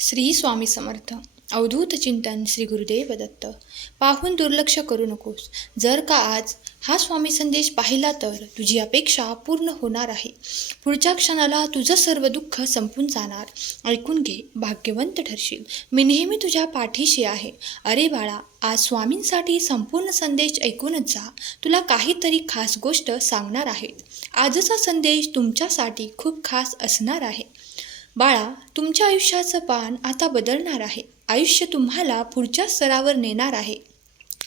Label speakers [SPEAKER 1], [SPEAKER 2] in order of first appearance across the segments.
[SPEAKER 1] श्री स्वामी समर्थ. अवधूत चिंतन श्री गुरुदेव दत्त. पाहून दुर्लक्ष करू नकोस. जर का आज हा स्वामी संदेश पाहिला तर तुझी अपेक्षा पूर्ण होणार आहे. पुढच्या क्षणाला तुझं सर्व दुःख संपून जाणार. ऐकून घे भाग्यवंत ठरशील. मी नेहमी तुझ्या पाठीशी आहे. अरे बाळा आज स्वामींसाठी संपूर्ण संदेश ऐकूनच जा. तुला काहीतरी खास गोष्ट सांगणार आहेत. आजचा संदेश तुमच्यासाठी खूप खास असणार आहे. बाळा तुमच्या आयुष्याचं पान आता बदलणार आहे. आयुष्य तुम्हाला पुढच्या स्तरावर नेणार आहे.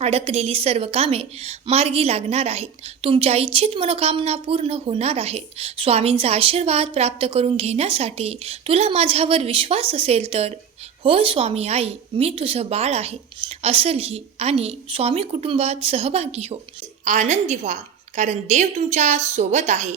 [SPEAKER 1] अडकलेली सर्व कामे मार्गी लागणार आहेत. तुमच्या इच्छित मनोकामना पूर्ण होणार आहेत. स्वामींचा आशीर्वाद प्राप्त करून घेण्यासाठी तुला माझ्यावर विश्वास असेल तर होय स्वामी आई मी तुझं बाळ आहे. असेलही आणि स्वामी कुटुंबात सहभागी हो. आनंदी व्हा कारण देव तुमच्यासोबत आहे.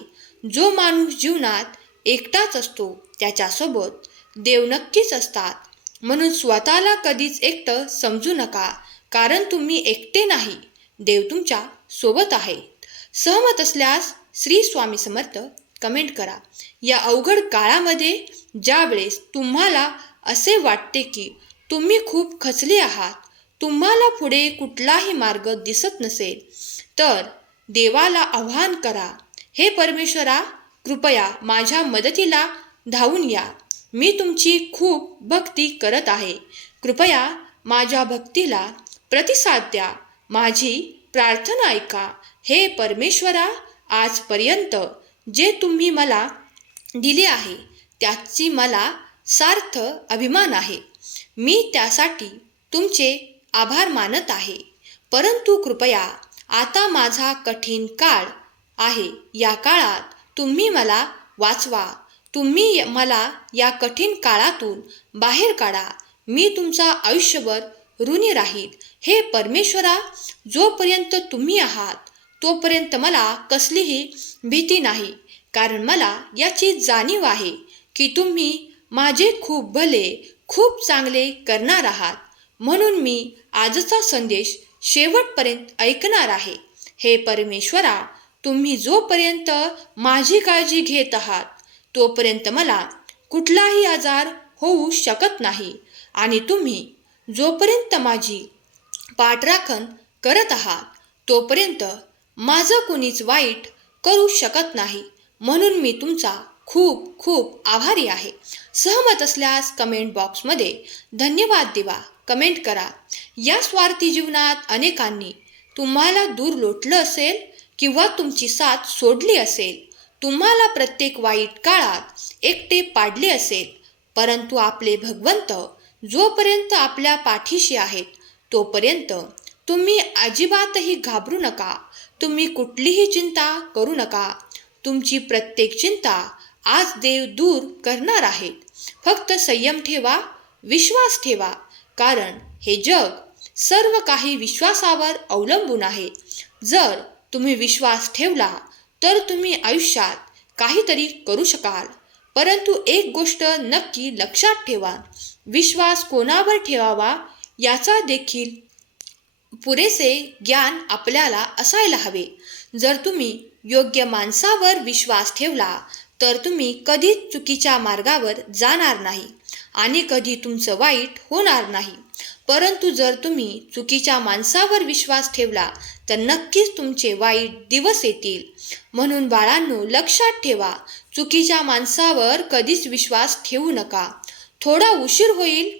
[SPEAKER 1] जो माणूस जीवनात एकटाच असतो त्याच्यासोबत देव नक्कीच असतात. म्हणून स्वतःला कधीच एकटं समजू नका कारण तुम्ही एकटे नाही. देव तुमच्यासोबत आहे. सहमत असल्यास श्री स्वामी समर्थ कमेंट करा. या अवघड काळामध्ये ज्यावेळेस तुम्हाला असे वाटते की तुम्ही खूप खचले आहात तुम्हाला पुढे कुठलाही मार्ग दिसत नसेल तर देवाला आव्हान करा. हे परमेश्वरा कृपया माझ्या मदतीला धावून या. मी तुमची खूप भक्ती करत आहे. कृपया माझ्या भक्तीला प्रतिसाद द्या. माझी प्रार्थना ऐका. हे परमेश्वरा आजपर्यंत जे तुम्ही मला दिले आहे त्याची मला सार्थ अभिमान आहे. मी त्यासाठी तुमचे आभार मानत आहे. परंतु कृपया आता माझा कठीण काळ आहे. या काळात तुम्ही मला वाचवा. तुम्ही मला या कठीण काळातून बाहेर काढा. मी तुमचा आयुष्यभर ऋणी राहील. हे परमेश्वरा जोपर्यंत तुम्ही आहात तोपर्यंत मला कसलीही भीती नाही. कारण मला याची जाणीव आहे की तुम्ही माझे खूप भले खूप चांगले करणार आहात. म्हणून मी आजचा संदेश शेवटपर्यंत ऐकणार आहे. हे परमेश्वरा तुम्ही जोपर्यंत माझी काळजी घेत आहात तोपर्यंत मला कुठलाही आजार होऊ शकत नाही. आणि तुम्ही जोपर्यंत माझी पाठराखण करत आहात तोपर्यंत माझं कुणीच वाईट करू शकत नाही. म्हणून मी तुमचा खूप खूप आभारी आहे. सहमत असल्यास कमेंट बॉक्समध्ये धन्यवाद देवा. कमेंट करा. या स्वार्थी जीवनात अनेकांनी तुम्हाला दूर लोटलं असेल किंवा तुमची साथ सोडली असेल तुम्हाला प्रत्येक वाईट काळात एकटे पाडले असेल. परंतु आपले भगवंत जोपर्यंत आपल्या पाठीशी आहेत तोपर्यंत तुम्ही अजिबातही घाबरू नका. तुम्ही कुठलीही चिंता करू नका. तुमची प्रत्येक चिंता आज देव दूर करणार आहेत. फक्त संयम ठेवा विश्वास ठेवा. कारण हे जग सर्व काही विश्वासावर अवलंबून आहे. जर तुम्ही विश्वास ठेवला तर तुम्ही आयुष्यात काहीतरी करू शकाल. परंतु एक गोष्ट नक्की लक्षात ठेवा. विश्वास कोणावर ठेवावा याचा देखील पुरेसे ज्ञान आपल्याला असायला हवे. जर तुम्ही योग्य माणसावर विश्वास ठेवला तर तुम्ही कधीच चुकीच्या मार्गावर जाणार नाही आणि कधी तुमचं वाईट होणार नाही. परंतु जर तुम्ही चुकीच्या माणसावर विश्वास ठेवला तर नक्कीच तुमचे वाईट दिवस येतील. म्हणून बाळांनो लक्षात ठेवा चुकीच्या माणसावर कधीच विश्वास ठेवू नका. थोडा उशीर होईल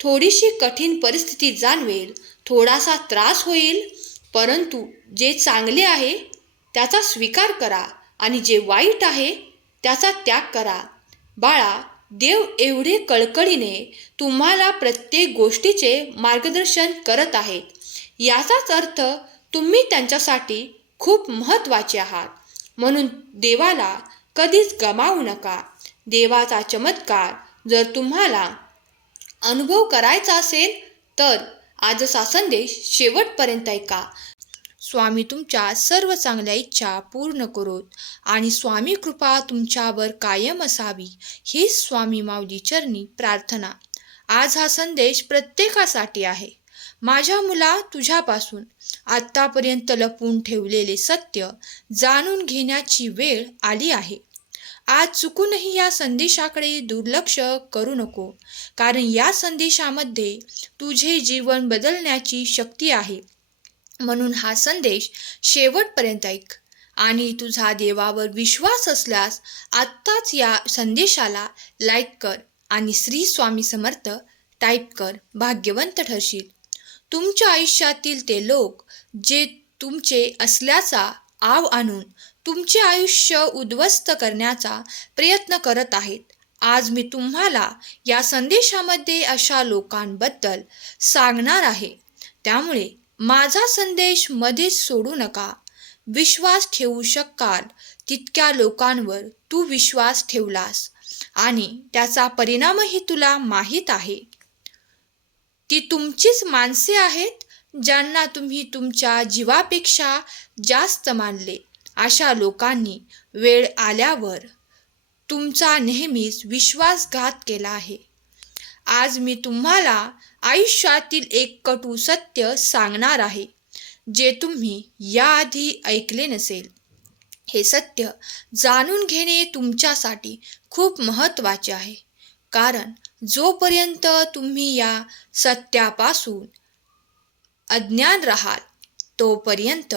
[SPEAKER 1] थोडीशी कठीण परिस्थिती जाणवेल थोडासा त्रास होईल परंतु जे चांगले आहे त्याचा स्वीकार करा आणि जे वाईट आहे त्याचा त्याग करा. बाळा देव एवढे कळकळीने तुम्हाला प्रत्येक गोष्टीचे मार्गदर्शन करत आहेत. याचाच अर्थ तुम्ही त्यांच्यासाठी खूप महत्त्वाचे आहात. म्हणून देवाला कधीच गमावू नका. देवाचा चमत्कार जर तुम्हाला अनुभव करायचा असेल तर आजचा संदेश शेवटपर्यंत ऐका. स्वामी तुमच्या सर्व चांगल्या इच्छा पूर्ण करोत आणि स्वामी कृपा तुमच्यावर कायम असावी हीच स्वामी माऊली चरणी प्रार्थना. आज हा संदेश प्रत्येकासाठी आहे. माझ्या मुला तुझ्यापासून आत्तापर्यंत लपून ठेवलेले सत्य जाणून घेण्याची वेळ आली आहे. आज चुकूनही या संदेशाकडे दुर्लक्ष करू नको कारण या संदेशामध्ये तुझे जीवन बदलण्याची शक्ती आहे. म्हणून हा संदेश शेवटपर्यंत ऐक. आणि तुझा देवावर विश्वास असल्यास आत्ताच या संदेशाला लाईक कर आणि श्री स्वामी समर्थ टाईप कर भाग्यवंत ठरशील. तुमच्या आयुष्यातील ते लोक जे तुमचे असल्याचा आव आणून तुमचे आयुष्य उद्ध्वस्त करण्याचा प्रयत्न करत आहेत. आज मी तुम्हाला या संदेशामध्ये अशा लोकांबद्दल सांगणार आहे. त्यामुळे माझा संदेश मध्येच सोडू नका. विश्वास ठेवू शकाल. तितक्या लोकांवर तू विश्वास ठेवलास आणि त्याचा परिणामही तुला माहीत आहे. ती तुमचीच माणसे आहेत ज्यांना तुम्ही तुमच्या जीवापेक्षा जास्त मानले. अशा लोकांनी वेळ आल्यावर तुमचा नेहमीच विश्वासघात केला आहे. आज मी तुम्हाला आयुष्यातील एक कटू सत्य सांगणार आहे जे तुम्ही याआधी ऐकले नसेल. हे सत्य जाणून घेणे तुमच्यासाठी खूप महत्त्वाचे आहे. कारण जोपर्यंत तुम्ही या सत्यापासून अज्ञान राहाल तोपर्यंत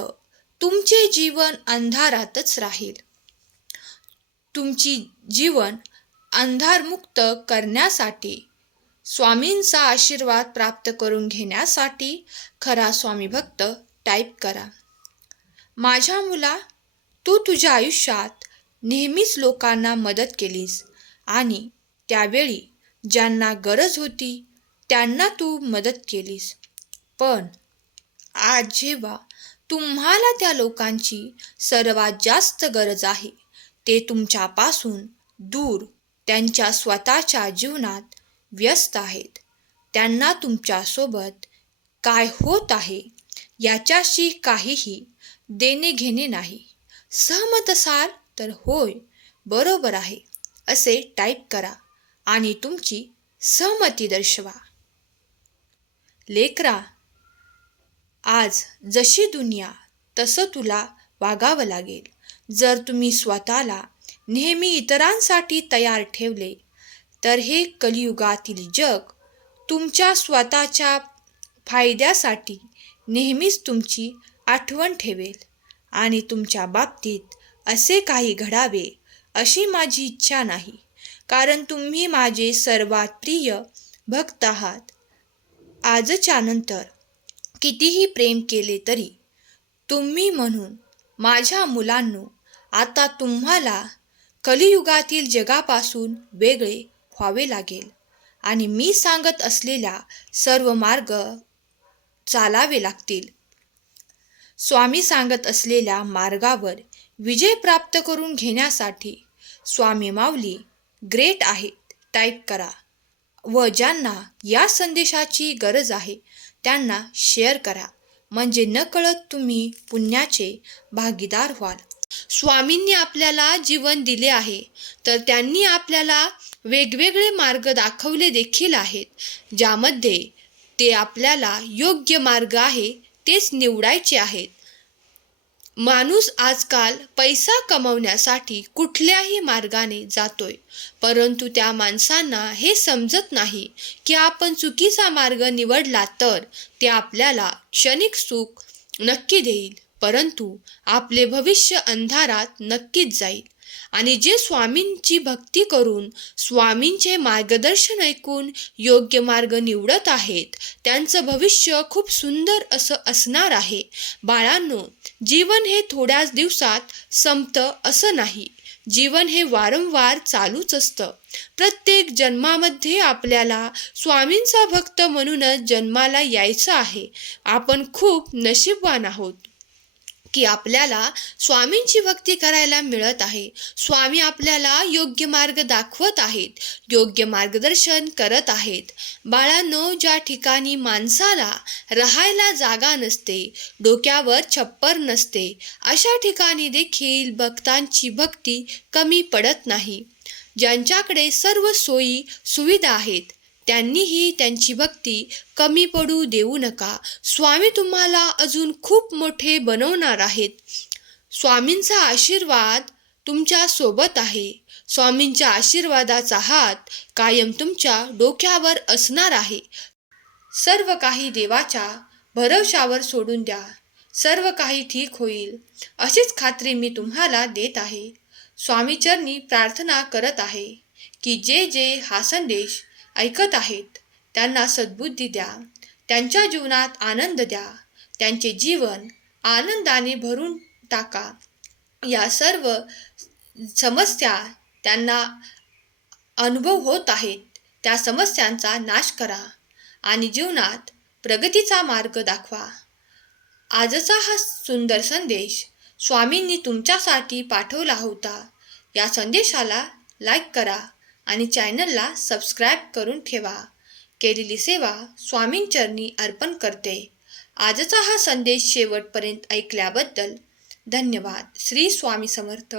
[SPEAKER 1] तुमचे जीवन अंधारातच राहील. तुमची जीवन अंधारमुक्त करण्यासाठी स्वामींचा आशीर्वाद प्राप्त करून घेण्यासाठी खरा स्वामी भक्त टाईप करा. माझ्या मुला तू तुझ्या आयुष्यात नेहमीच लोकांना मदत केलीस आणि त्यावेळी ज्यांना गरज होती त्यांना तू मदत केलीस. पण आज जेव्हा तुम्हाला त्या लोकांची सर्वात जास्त गरज आहे ते तुमच्यापासून दूर त्यांच्या स्वतःच्या जीवनात व्यस्त आहेत. त्यांना तुमच्यासोबत काय होत आहे याच्याशी काहीही देणे घेणे नाही. सहमत असाल तर होय बरोबर आहे असे टाईप करा आणि तुमची सहमती दर्शवा. लेकरा आज जशी दुनिया तसं तुला वागावं लागेल. जर तुम्ही स्वतःला नेहमी इतरांसाठी तयार ठेवले तर हे कलियुगातील जग तुमच्या स्वतःच्या फायद्यासाठी नेहमीच तुमची आठवण ठेवेल आणि तुमच्या बाबतीत असे काही घडावे अशी माझी इच्छा नाही. कारण तुम्ही माझे सर्वात प्रिय भक्त आहात. आजच्या नंतर कितीही प्रेम केले तरी तुम्ही म्हणून माझ्या मुलांनो आता तुम्हाला कलियुगातील जगापासून वेगळे व्हावे लागेल. आणि मी सांगत असलेल्या सर्व मार्ग चालावे लागतील. स्वामी सांगत असलेल्या मार्गावर विजय प्राप्त करून घेण्यासाठी स्वामी माऊली ग्रेट आहेत टाईप करा व ज्यांना या संदेशाची गरज आहे त्यांना शेअर करा. म्हणजे नकळत तुम्ही पुण्याचे भागीदार व्हाल. स्वामींनी आपल्याला जीवन दिले आहे तर त्यांनी आपल्याला वेगवेगळे मार्ग दाखवले देखील आहेत ज्यामध्ये ते आपल्याला योग्य मार्ग आहे तेच निवडायचे आहेत. माणूस आजकाल पैसा कमवण्यासाठी कुठल्याही मार्गाने जातोय परंतु त्या माणसांना हे समजत नाही की आपण चुकीचा मार्ग निवडला तर ते आपल्याला क्षणिक सुख नक्की देईल परंतु आपले भविष्य अंधारात नक्कीच जाईल. आणि जे स्वामींची भक्ती करून स्वामींचे मार्गदर्शन ऐकून योग्य मार्ग निवडत आहेत त्यांचं भविष्य खूप सुंदर असं असणार आहे. बाळांनो जीवन हे थोड्याच दिवसात संपतं असं नाही. जीवन हे वारंवार चालूच असतं. प्रत्येक जन्मामध्ये आपल्याला स्वामींचा भक्त म्हणूनच जन्माला यायचं आहे. आपण खूप नशीबवान आहोत. की आपल्याला स्वामींची भक्ती करायला मिळत आहे. स्वामी आपल्याला योग्य मार्ग दाखवत आहेत योग्य मार्गदर्शन करत आहेत. बाळांनो ज्या ठिकाणी माणसाला राहायला जागा नसते डोक्यावर छप्पर नसते अशा ठिकाणी देखील भक्तांची भक्ती कमी पडत नाही. ज्यांच्याकडे सर्व सोयी सुविधा आहेत त्यांनीही त्यांची भक्ती कमी पडू देऊ नका. स्वामी तुम्हाला अजून खूप मोठे बनवणार आहेत. स्वामींचा आशीर्वाद तुमच्यासोबत आहे. स्वामींच्या आशीर्वादाचा हात कायम तुमच्या डोक्यावर असणार आहे. सर्व काही देवाच्या भरवशावर सोडून द्या. सर्व काही ठीक होईल. अशीच खात्री मी तुम्हाला देत आहे. स्वामीचरणी प्रार्थना करत आहे की जे जे हा संदेश ऐकत आहेत. त्यांना सद्बुद्धी द्या. त्यांच्या जीवनात आनंद द्या. त्यांचे जीवन आनंदाने भरून टाका. या सर्व समस्या त्यांना अनुभव होत आहेत. त्या समस्यांचा नाश करा आणि जीवनात प्रगतीचा मार्ग दाखवा. आजचा हा सुंदर संदेश स्वामींनी तुमच्यासाठी पाठवला होता. या संदेशाला लाईक करा. आणि चॅनलला सबस्क्राईब करून ठेवा. केलेली सेवा स्वामींचरणी अर्पण करते. आजचा हा संदेश शेवटपर्यंत ऐकल्याबद्दल धन्यवाद. श्री स्वामी समर्थ.